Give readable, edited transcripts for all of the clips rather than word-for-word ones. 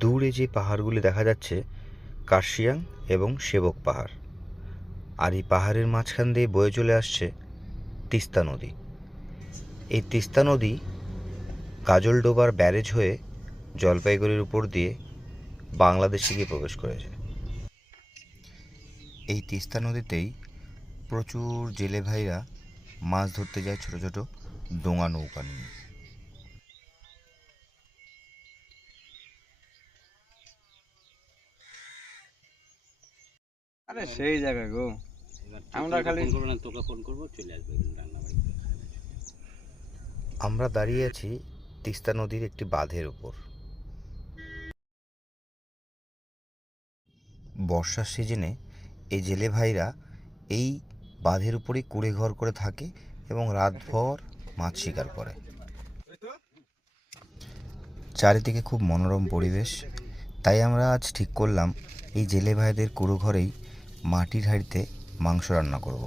দূরে যে পাহাড়গুলি দেখা যাচ্ছে কার্শিয়াং এবং সেবক পাহাড়, আর এই পাহাড়ের মাঝখান দিয়ে বয়ে চলে আসছে তিস্তা নদী। এই তিস্তা নদী গাজলডোবার ব্যারেজ হয়ে জলপাইগুড়ির উপর দিয়ে বাংলাদেশে গিয়ে প্রবেশ করেছে। এই তিস্তা নদীতেই প্রচুর জেলে ভাইরা মাছ ধরতে যায় ছোট ছোট ডোঙা নৌকা নিয়ে। আরে সেই জায়গা গো, আমরা খালি তোকে ফোন করবো, চলে আসবে আমরা দাঁড়িয়ে আছি তিস্তা নদীর একটি বাঁধের উপর। বর্ষার সিজনে এই জেলে ভাইরা এই বাঁধের উপরেই কুড়ে ঘর করে থাকে এবং রাতভর মাছ শিকার করে। চারিদিকে খুব মনোরম পরিবেশ, তাই আমরা আজ ঠিক করলাম এই জেলে ভাইদের কুড়ো ঘরেই মাটির হাঁড়িতে মাংস রান্না করব।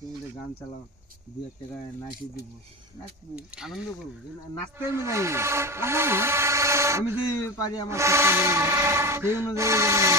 তুমি যে গান চালাও, দু এক টাকায় নাচি দিব, নাচবো, আনন্দ করবো। নাচতে আমি জানি না, আমি যদি পারি আমার সেই অনুযায়ী